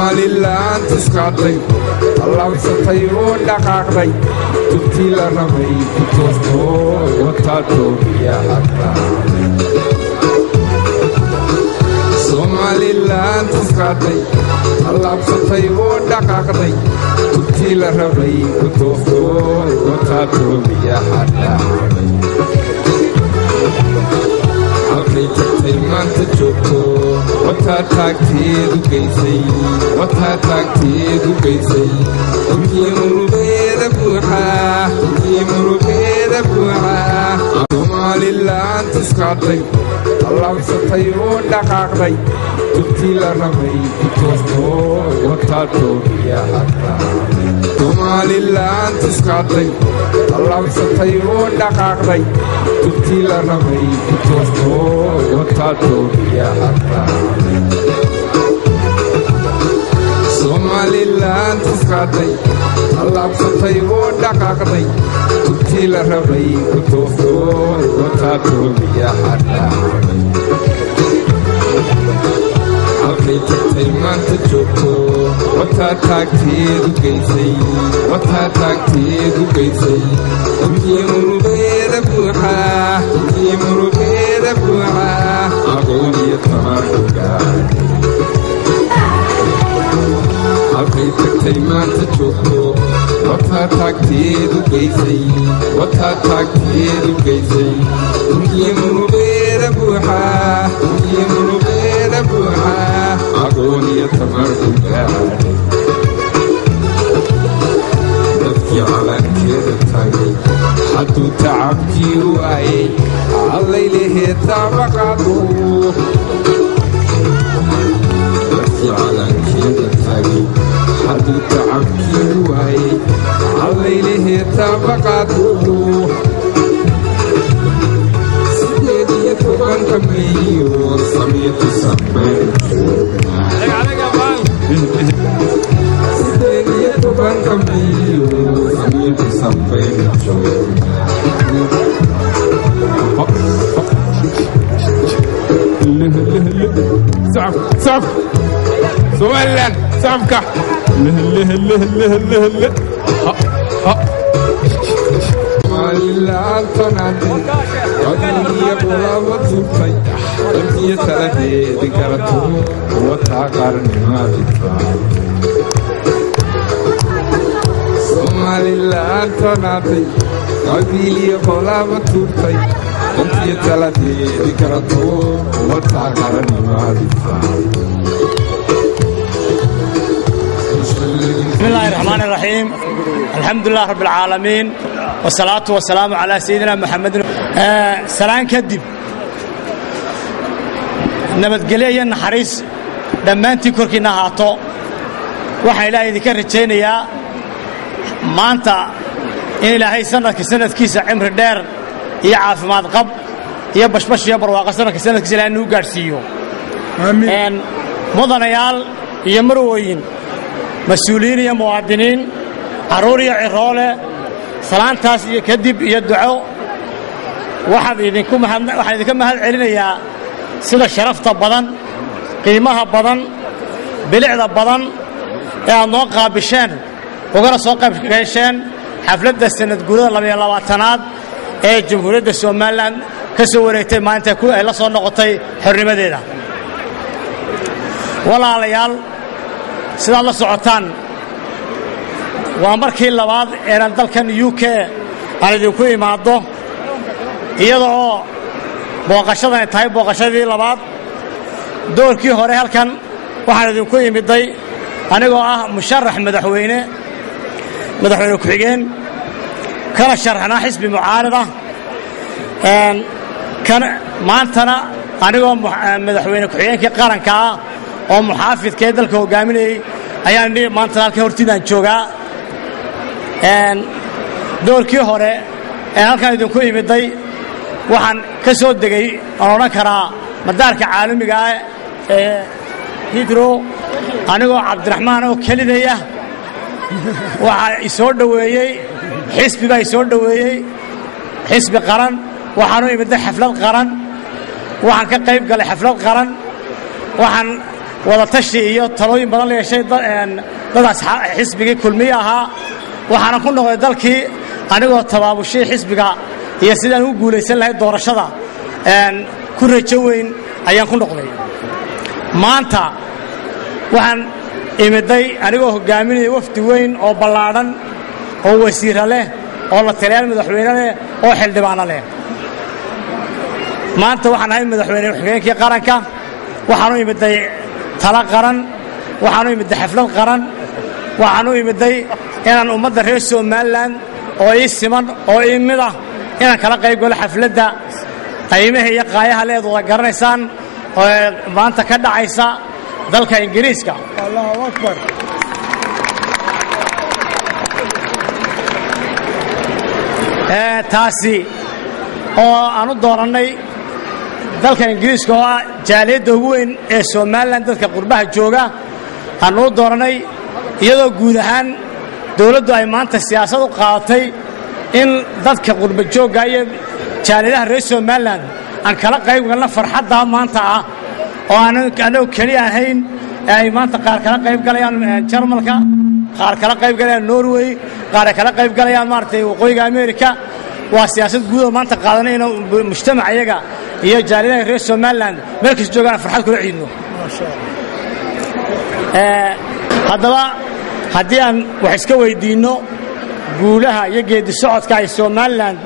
Somaliland iskaaday allaabsatay oo dhaqaaqday tubtii la rabay ku toostoo wataa toobiyaha Somaliland iskaaday allaabsatay oo dhaqaaqday tubtii la rabay ku toostoo wataa toobiyaha halkay tagtay maanta joogto wataa taagteedu geysay inkii murugeeda buuxaa Somaliland iskaaday allaabsatay oo dhaqaaqday tubtii la rabay ku toostoo wataa toobiyaha Somaliland iskaaday allaabsatay oo dhaqaaqday tubtii la rabay ku toostoo wataa toobiyaha Somaliland iskaaday allaabsatay oo dhaqaaqday tubtii la rabay ku toostoo wataa toobiyaha halkay tagtay maanta joogto wataa taagteedu geysay inkii murugeeda buuxaa aqoon iyo tamarkuga halkay tagtay maanta joogto wataa taagteedu geysay inkii murugeeda buuxaa aqoon iyo tamarkuga dadkii calankeeda taagay hadduu tacabkii u ayay allaylehee taabaqaadu dadkii calankeeda taagay hadduu tacabkii u ayay allaylehee taabaqaadu 8 Mayo samiyetu sameyn صعب Somaliland صعبك Somaliland تنادي قضية بلاوة تبقي قضية ثلاثة ذكرته وتعقرني ما تدفع Somaliland تنادي قضية بلاوة تبقي قضية ثلاثة ذكرته وتعقرني ما تدفع بسم الله الرحمن الرحيم الحمد لله رب العالمين والصلاة والسلام على سيدنا محمد سلام كدب نبتقليا نحريس دمانتي كوركينا هاتو waxaa ilaahay idinka rajaynayaa maanta in ilaahay sanadkiisa cimri dheer iyo caafimaad qab iyo bashbash iyo barwaaqo sanadkiisa ilaahay nuu gaarsiiyo amiin mudanayaal iyo marwooyin mas'uuliyiin iyo muwaadiniin caruur iyo ciroole salaantaas iyo kadib iyo duco waxaan idinka mahad celinayaa sida sharafta badan qiimaha badan bilicda badan ee aad noo qaabisheen ugana soo qayb gasheen xafladda sanad guurada 22aad ee Jamhuuriyadda Soomaaliland ka soo wareegtay maanta ku ay la soo noqotay xornimadeeda walaalayaal sidaad la socotaan waa markii labaad ee dalkan UK aan idinku imaado iyadoo booqashadan tahay booqashadii labaad doorkii hore halkan waxaan idinku imiday anigoo ah musharax madaxweyne ku-xigeen kana sharaxnaa xisbi mucaarada maantana anigoo madaxweyne ku-xigeenkii qaranka ah oo muxaafidka ee dalka hogaaminayay ayaan maantana halkan hortiidaan joogaa doorkii hore ee halkan idinku imiday waxaan ka soo degay aan odhan karaa madaarka caalamiga ah ee Heathrow anigoo Cabdiraxmaan oo kelidaya waxa isoo dhaweeyay xisbiga isoo dhaweeyay xisbi qaran waxaan u imiday xaflad qaran waxaan ka qayb galay xaflad qaran waxaan wada tashi iyo talooyin badan la yeeshay dadaas xisbigii kulmiye ahaa waxaana ku noqday dalkii anigoo tabaabushay xisbiga iyo sidaan u guulaysan lahayd doorashada ku rajo weyn ayaan ku noqday maanta waxaan imiday anigoo hogaaminaya wafdi weyn oo ballaadhan oo wasiira leh oo la taliyaal madaxweyne leh oo xildhibaano leh maanta waxaan ahay madaxweyne xigeenkii qaranka waxaan u imiday tala qaran waxaan u imiday xaflad qaran waxaan u imiday inaan ummadda reer Somaliland oo ii siman oo ii mid ah inaan kala qayb galo xafladda qiimaha iyo qaayaha leedahay garanaysaan oo maanta ka dhacaysa dalka Ingiriiska Allahu Akbar taasi oo aanu dooranay dalka Ingiriiska oo jaaliyadda ugu weyn ee Somaliland dadka qurbaha jooga aanu dooranay iyadoo guud ahaan dawladdu ay maanta siyaasad u qaadatay in dadka qurba jooga iyo jaaliyadaha reer Somaliland aan kala qayb galno farxadda maanta ah oo aanu kaliya ahayn ay maanta qaar kala qayb galayaan Jarmalka qaar kala qayb galayaan Norway qaar kala qayb galayaan maartay waqooyiga Amerika waa siyaasad guud oo maanta qaadanay in mujtamaca iyaga iyo jaaliyadaha reer Somaliland meel kasta joogaan farxad kula ciidno haddaba haddii aan wax iska weydiino guulaha iyo geedi socodka ay Somaliland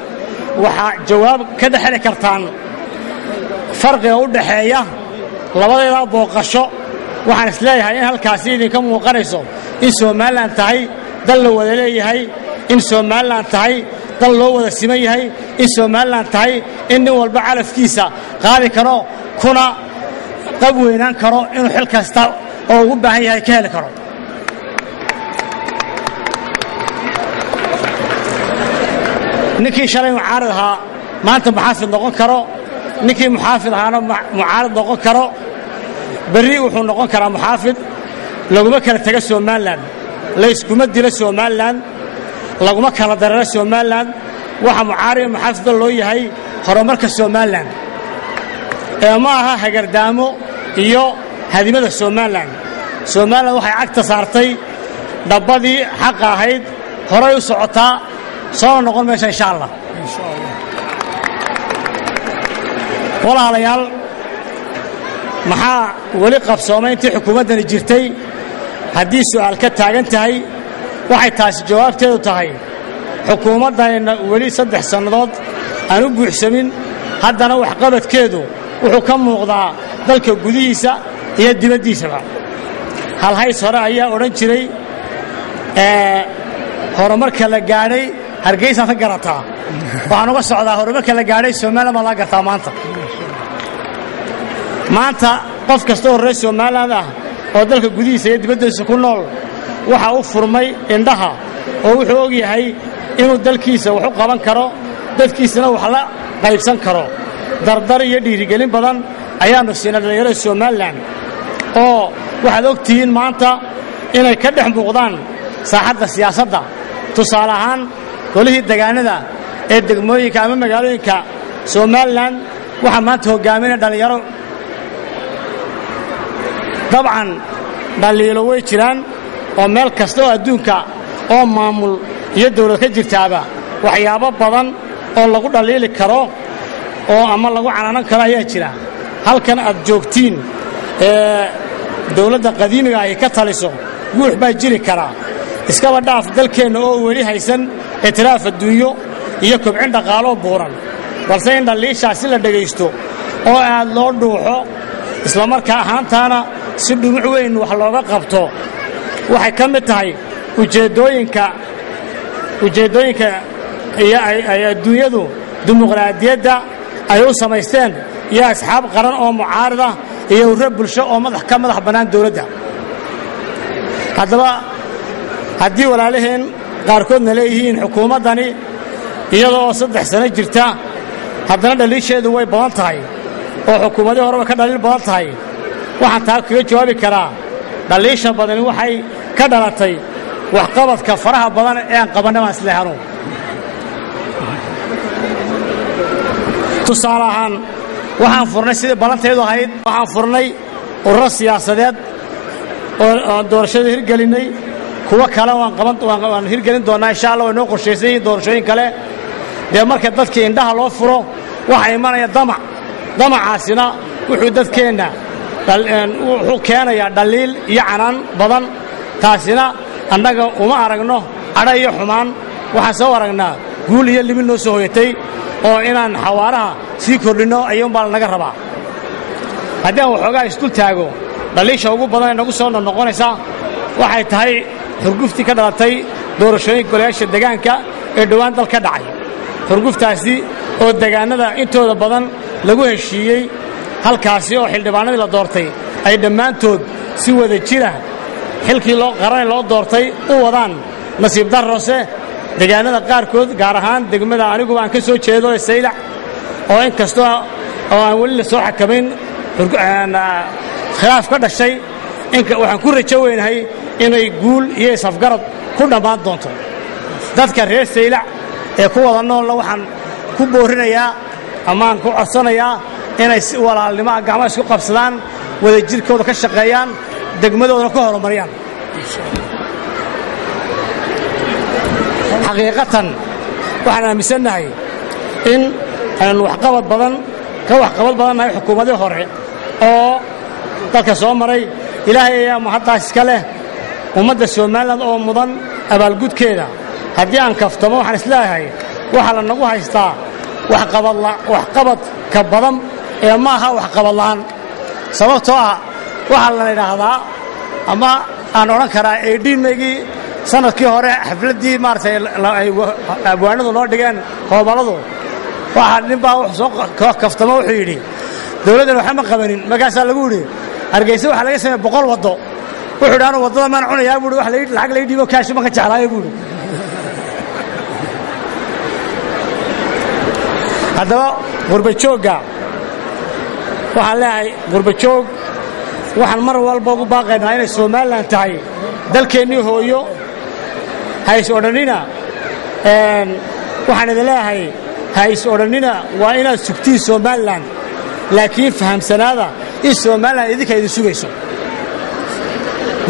waxa jawaab ka dhaxli kartaan farqiga u dhaxeeya labadeeda booqasho waxaan isleeyahay in halkaas idinka muuqanayso in Somaliland tahay dal la wada leeyahay in Somaliland tahay dal loo wada siman yahay in Somaliland tahay in nin walba calafkiisa qaadi karo kuna qab weynaan karo inuu xil kasta oo ugu baahan yahay ka heli karo ninkii shalay mucaarad ahaa maanta muxaafid noqon karo ninkii muxaafid ahaana mucaarad noqon karo berri wuxuu noqon karaa muxaafid laguma kala taga Somaliland la iskuma dilo Somaliland laguma kala dareero Somaliland waxa mucaarad muxaafid loo yahay horumarka Somaliland ma aha hagardaamo iyo hadimada Somaliland waxay cagta saartay dabadii xaq ahayd horay u socotaa soo noqon meesha insha Allah walaalayaal maxaa wali qabsoomayntii xukuumaddani jirtay haddii su'aal ka taagan tahay waxay taasi jawaabteedu tahay xukuumaddana wali 3 sannadood aan u buuxsamin haddana wax qabadkeedu wuxuu ka muuqdaa dalka gudihiisa iyo dibaddiisaba hal hays hore ayaa odhan jiray horumarka la gaadhay Hargeysa ka garataa waxaan uga socdaa horumarka la gaadhay Somaliland ma la gartaa maanta qof kasta oo reer Somaliland ah oo dalka gudihiisa iyo dibaddiisa ku nool waxa uu furmay indhaha oo wuxuu og yahay inuu dalkiisa wax u qaban karo dadkiisana wax la qaybsan karo dardar iyo dhiirigelin badan ayaanu siinay dhalinyarada Somaliland oo waxaad ogtihiin maanta inay ka dhex muuqdaan saaxadda siyaasadda tusaale ahaan golihii deegaanada ee degmooyinka ama magaalooyinka Somaliland waxa maanta hogaaminaya dhalinyaro dabcan dhaliilo way jiraan oo meel kasta oo adduunka oo maamul iyo dawlad ka jirtaaba waxyaabo badan oo lagu dhaliili karo oo ama lagu canaanan karo ayaa jira halkan aad joogtiin dawladda qadiimiga ay ka taliso guux baa jiri kara iskaba dhaaf dalkeena oo weli haysan itiraaf adduunyo iyo kobcin dhaqaalo buuran balse in dhaliishaasi la dhageysto oo aad loo dhuuxo isla markaa ahaantaana si dhumuc weyn wax looga qabto waxay ka mid tahay ujeedooyinka iyo ay adduunyadu dimuqraadiyadda ay u samaysteen iyo asxaab qaran oo mucaarada iyo urur bulsho oo madax bannaan dawladda haddaba haddii walaalaheen qaarkoodna leeyihiin xukuumaddani iyadoo 3 sano jirta haddana dhaliisheedu way badan tahay oo xukuumadii horeba ka dhaliil badan tahay waxaan taa kaga jawaabi karaa dhaliisha badani waxay ka dhalatay waxqabadka faraha badan ee aan qabanay baan isleeyahay tusaale ahaan waxaan furnay sidii ballanteedu ahayd waxaan furnay ururo siyaasadeed oo doorashada hirgelinay kuwa kale waan hirgelin doonaa insha Allah way noo qorshaysay doorashooyin kale dee marka dadkii indhaha loo furo waxa imanaya damacaasina wuxuu dadkeenna wuxuu keenayaa dhaliil iyo canaan badan taasina annaga uma aragno cadha iyo xumaan waxaan soo aragnaa guul iyo libin noo soo hoyatay oo inaan xawaaraha sii kordhinno ayuunbaa lanaga rabaa haddii aan waxoogaa isdul taago dhaliisha ugu badan ee nagu soo noqonaysa waxay tahay xurguftii ka dhalatay doorashooyinka golayaasha deegaanka ee dhowaan dal ka dhacay xurguftaasi oo deegaanada intooda badan lagu heshiiyey halkaasi oo xildhibaanadii la doortay ay dhammaantood si wada jira xilkii qaranay loo doortay u wadaan nasiib darrose deegaanada qaarkood gaar ahaan degmada anigu aan ka soo jeedo ee Saylac oo in kastoo oo aan weli la soo xakamayn khilaaf ka dhashay waxaan ku rajo weynahay inay guul iyo isafgarad ku dhammaan doonto dadka reer Saylac ee ku wada noolna waxaan ku boorinayaa ama aan ku codsanayaa inay si walaalnimo gacmo isku qabsadaan wada jirkooda ka shaqeeyaan degmadoodana ku horumariyaan xaqiiqatan waxaan aaminsanahay in aan waxqabad badannahay xukuumadii hore oo dalka soo maray ilaahay ayaa mahaddaas iska leh ummadda Soomaaliland oo mudan abaalgudkeeda haddii aan kaftamo waxaan isleeyahay waxaa la nagu haystaa waxqabad ka badan ee ma aha waxqabad la'aan sababtoo ah waxaa la yidhaahdaa ama aan odhan karaa eedhiinmaygii sanadkii hore xafladdii maaragtay abwaanadu noo dhigeen hoobaladu waxaa ninbaa soo kaftamo wuxuu yidhi dawladdan waxba ma qabanin markaasaa lagu yidhi hargeysa waxaa laga sameeye 100 waddo wuxuu yidhi anu waddada maan cunayaa buuhi wax lacag lay dhiibo kaashi ma ka jeclaayo buuhi haddaba qurbajoogga waxaan leeyahay qurbajoog waxaan mar walba ugu baaqaynaa inay Soomaaliland tahay dalkeennii hooyo hays odhanina waxaan idin leeyahay hays odhanina waa inaad sugtiin Soomaaliland laakiin fahamsanaada in Soomaaliland idinka idin sugayso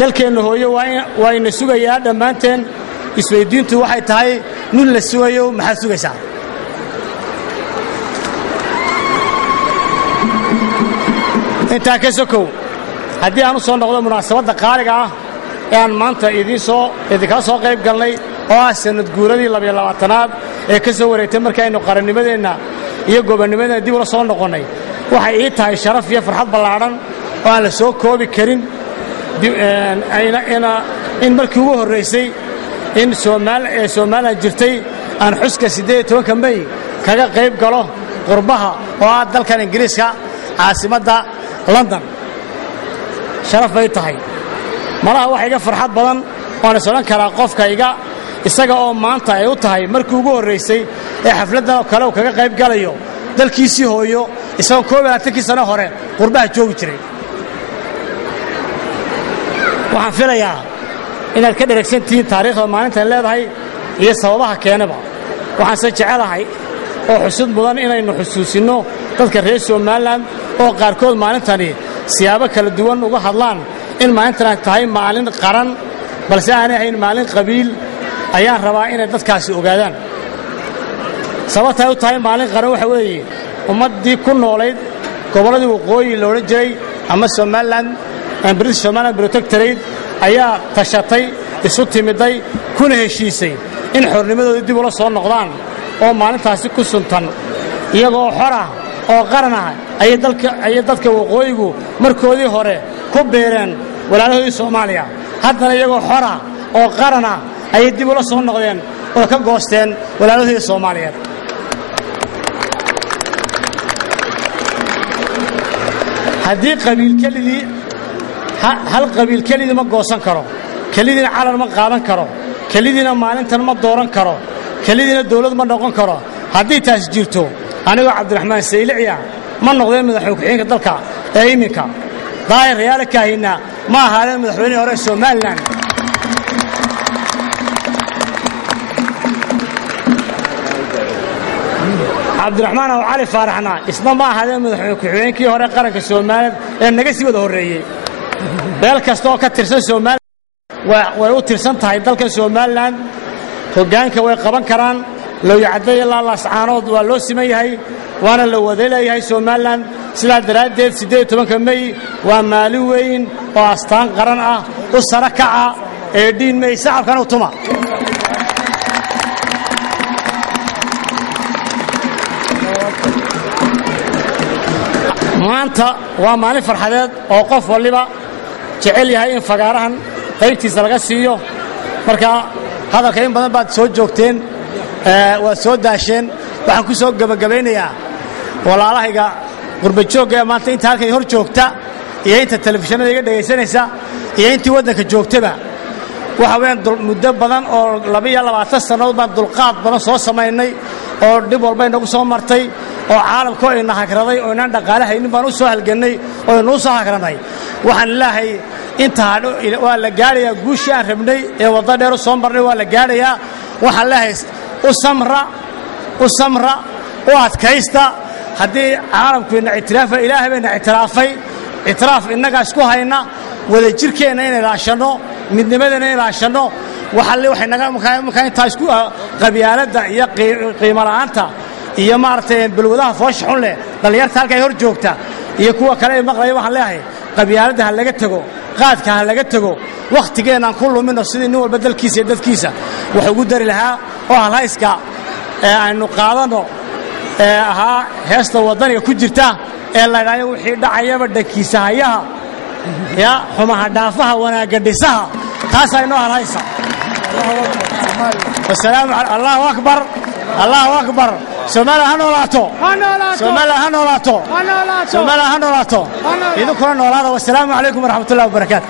dalkeenna hooyo waa ina sugayaa dhammaanteen isweydiintu waxay tahay nin la sugayo maxaad sugaysaa intaa ka sokow haddii aan u soo noqdo munaasabadda qaaliga ah ee aan maanta idinkala soo qayb galnay oo ah sanad guuradii 22aad ee ka soo wareegtay markaynu qarannimadeenna iyo gobonnimadeenna dib ula soo noqonnay waxay ii tahay sharaf iyo farxad ballaadhan oo aan la soo koobi karin in markii ugu horraysay in Soomaaliland jirtay aan xuska 18 May kaga qayb galo qurbaha oo ah dalkan Ingiriiska caasimadda London sharaf bay tahay malaha waxa iga farxad badan oo aan soo karaa qofka isaga oo maanta ay u tahay markii ugu horreysay ee xafladdan oo kale uu kaga qayb galayo dalkiisii hooyo isagoo 22 sano hore qurbaha joogi jiray waxaan filayaa inaad ka dheregsantihiin taariikhda maalintan leedahay iyo sababaha keenaba waxaan se jecelahay oo xusud mudan inaynu xusuusinno dadka reer Soomaaliland oo qaarkood maalintani siyaabo kala duwan uga hadlaan in maalintan ay tahay maalin qaran balse aanay ahayn maalin qabiil ayaan rabaa inay dadkaasi ogaadaan sababta ay u tahay maalin qaran waxa weeye ummaddii ku noolayd gobolladii waqooyi la odhan jiray ama Somaliland British Somaliland Protectorate ayaa tashatay isu timiday kuna heshiisay in xornimadooda dib ula soo noqdaan oo maalintaasi ku suntan iyagoo xor ah oo qaran ah ayay dadka waqooyigu markoodii hore ku beereen walaalahoodii Soomaaliya haddana iyagoo xor ah oo qaran ah ayay dib ula soo noqdeen oo ka goosteen walaalahoodii Soomaaliyeed haddii hal qabiil kelidii ma goosan karo kelidiina calan ma qaadan karo kelidiina maalintan ma dooran karo kelidiina dawlad ma noqon karo haddii taas jirto anigoo Cabdiraxmaan Saylici ma noqdeen madaxweyne ku-xigeenka dalka ee iminka daahir Rayaale Kaahina ma ahaadeen madaxweynihii hore Somaliland cabdiraxmaan oo cali faaraxna isna ma ahadeen madaxweyne ku-xigeenkii hore qaranka Soomaaliyeed ee naga sii wada horeeyay beel kasta oo ka tirsan Soomaaliland way u tirsan tahay dalka Soomaaliland hoggaanka way qaban karaan loo yacday ilaa lascaanood waa loo siman yahay waana la wada leeyahay Soomaaliland sidaa daraaddeed 18 May waa maalin weyn oo astaan qaran ah u sara kaca ee diin may shacabkan u tuma maanta waa maalin farxadeed oo qof waliba jecel yahay in fagaarahan qaybtiisa laga siiyo marka hadalka in badan baad soo joogteen waa soo daasheen waxaan ku soo gabagabeynayaa walaalahayga qurbajooga ee maanta inta halkay hor joogta iyo inta telefishinada iga dhagaysanaysa iyo intii waddanka joogtaba waxa weeyaan muddo badan oo 22 sannadood baan dulqaad badan soo samaynay oo dib walba inagu soo martay oo caalamku ay nahagraday oo inaan dhaqaale haynin baan u soo halganay oo inuu soo hagranay waxaan ilaahay inta waa la gaarayaa guushii aan rabnay ee wadda dheer u soo marnay waa la gaarayaa waxaan ilaahay u samra u adkaysta haddii caalamku ina ictiraafa ilaahay bayna ictiraaf innaga isku hayna wada jirkeenna in ilaashano midnimadana in ilaashano waxay naga markaa intaa isku qabyaaladda iyo qiimo la'aanta iyo maaragtay balwadaha foosha xun leh dhalinyarta halkay hor joogta iyo kuwa kale ee maqlaya waxaan leeyahay qabyaaladda ha laga tago qaadka ha laga tago wakhtigeenaan ku lumino sidii nin walba dalkiisa iyo dadkiisa wax ugu dari lahaa oo halhayska aynu qaadano ahaa heesta waddaniga ku jirta ee la yidhahdo wixii dhacayaba dhankiisa hayaha ya xumaha dhaafaha wanaagga dhisaha taas aynoo halhaysa wasalaamu allahu akbar allahu akbar Soomaaliya ha noolaato Soomaaliya ha noolaato Soomaaliya ha noolaato idinkuna noolaada wassalaamu calaykum waraxmatullahi wabarakaatu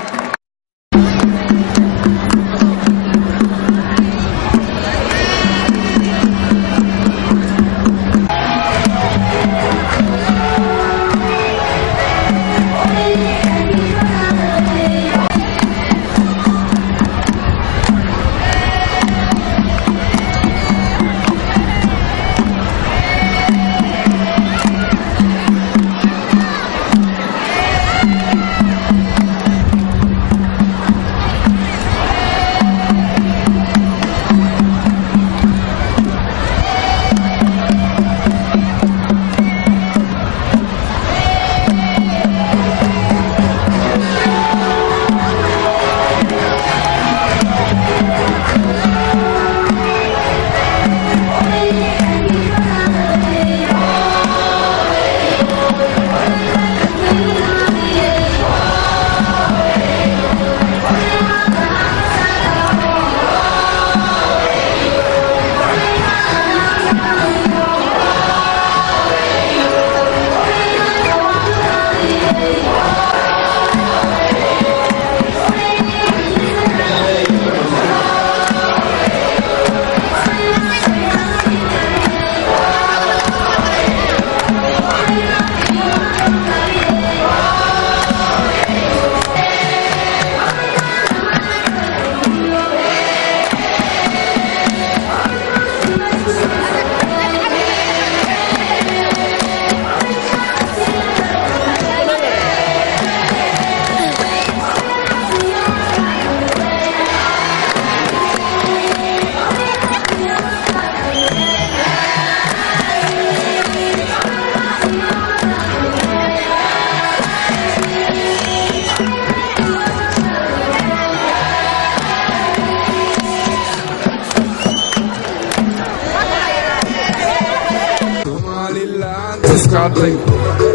iskaaday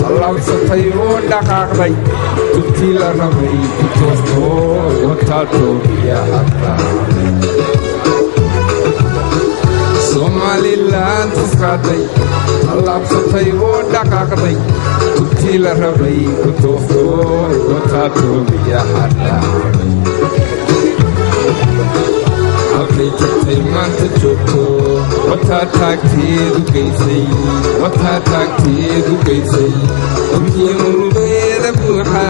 allaabsatay oo dhaqaaqday intii la rabay ku toosto wataa toobiya Somaliland iskaaday allaabsatay oo dhaqaaqday intii la rabay ku toosto wataa toobiya halkay tagtay maanta joogto wataa taagteedu geysay intii murugeeda buuxa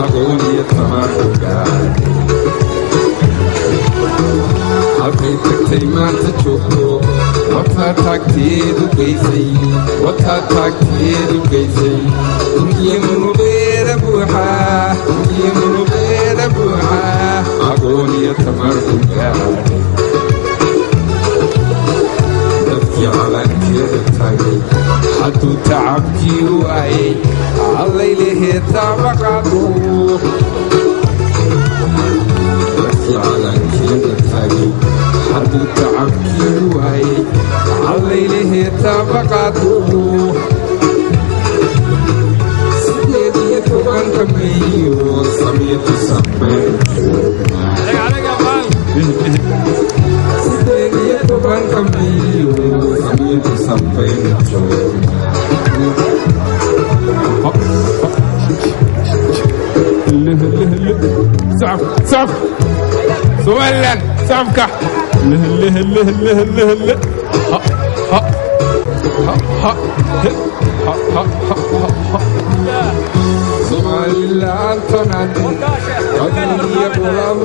aqoon iyo tamar gaadhay halkay tagtay maanta joogto وتتكتيد بيسي وتتكتيد بيسي يمن غير بوحة يمن غير بوحة أقول يتمر بوحة تبكي على كيرتاي حتى تعبكي وعي الليل تبقى على كيرتاي حتى تعبكي وعي الليل تبقى سيدي تبان كميو سميت سبب سيدي تبان كميو سميت سبب صعب صعب سؤالا صعبك له له له له له له ها ها ها ها ها ها ها سؤال لا تنادي قد يبلغ